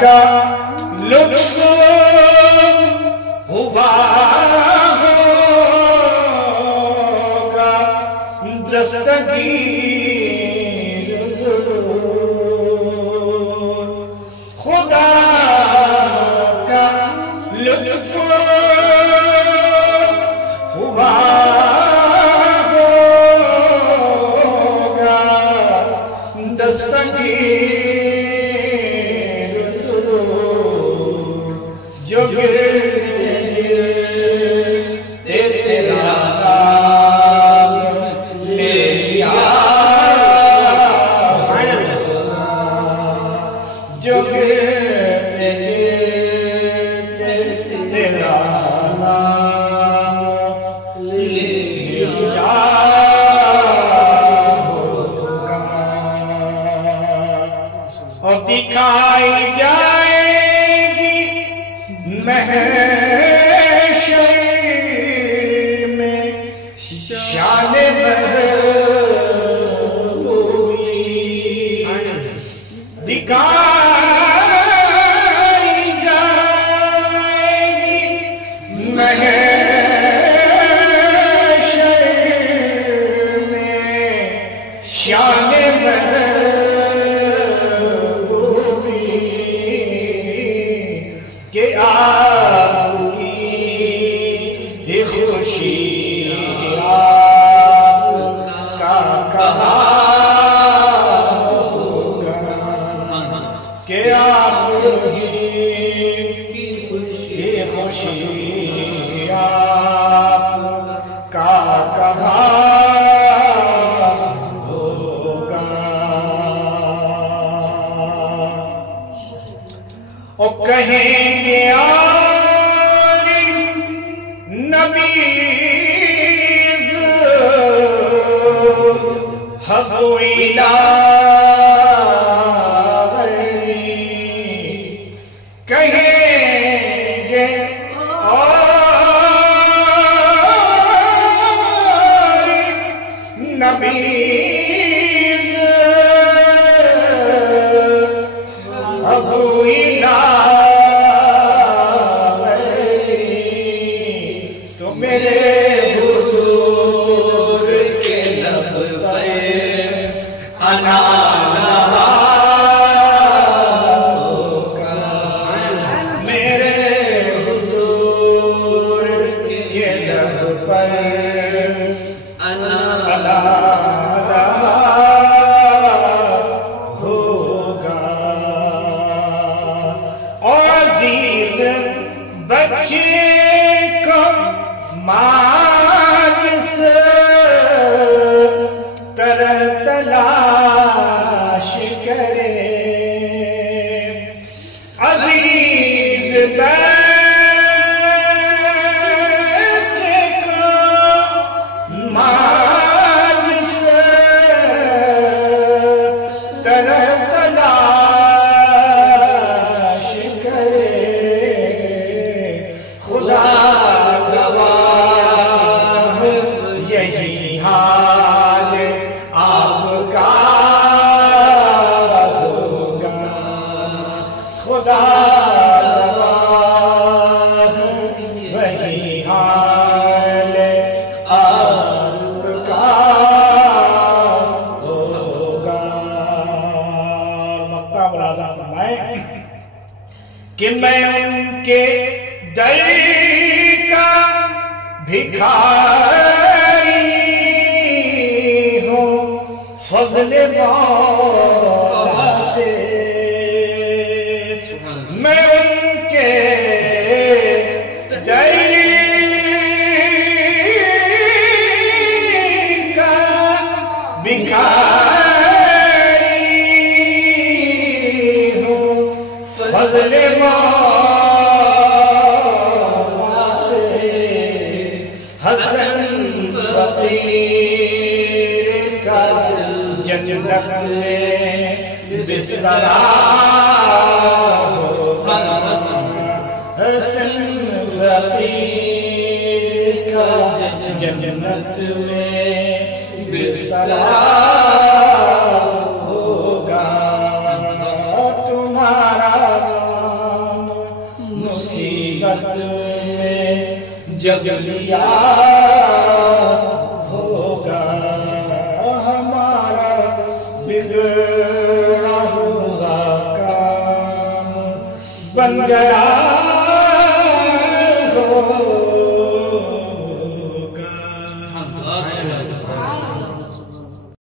का लुत्फ हुआ होगा दस्तगीर ज़रूर। खुदा का लुत्फ हुआ होगा दस्तगीर ज़रूर। जो गिरते तेरा नाम ले लिया, जो गिरते तेरा नाम ले लिया होगा। और दिखाई जाएगी महशर में शान महबूबी। दिखाई जाएगी महशर में शान महबूबी के आपकी ये खुशी आपका कहाँ होगा के आपकी ये खुशी आपका कहाँ होगा। और कहेंगे नबीज़ हक़ इलाही। कहेंगे और नबीज़ हक़ इलाही। तो मेरे हुजूर के लब पर अना होगा। मेरे हुजूर के लब पर अना होगा। और अजीज बच्चे को माँ जिस तरह तलाश करे, अजीज बच्चे को माँ जिस तरह तलाश करे, खुदा गवाह यही हाल आपका होगा। खुदा गवाह वही हाल आपका होगा। मक्ता मुलाज़ा फरमाए कि मैं उनके दर का भिखारी हूँ फज़्ल मौला से। मैं उनके दर का भिखारी हूँ फज़्ल मौला से। हसन फकीर का जन्नत में बिस्तरा होगा। हसन फकीर का जन्नत में बिस्तरा होगा। तुम्हारा जन्नत में जब लिया होगा हमारा बिगड़ा हुआ काम बन गया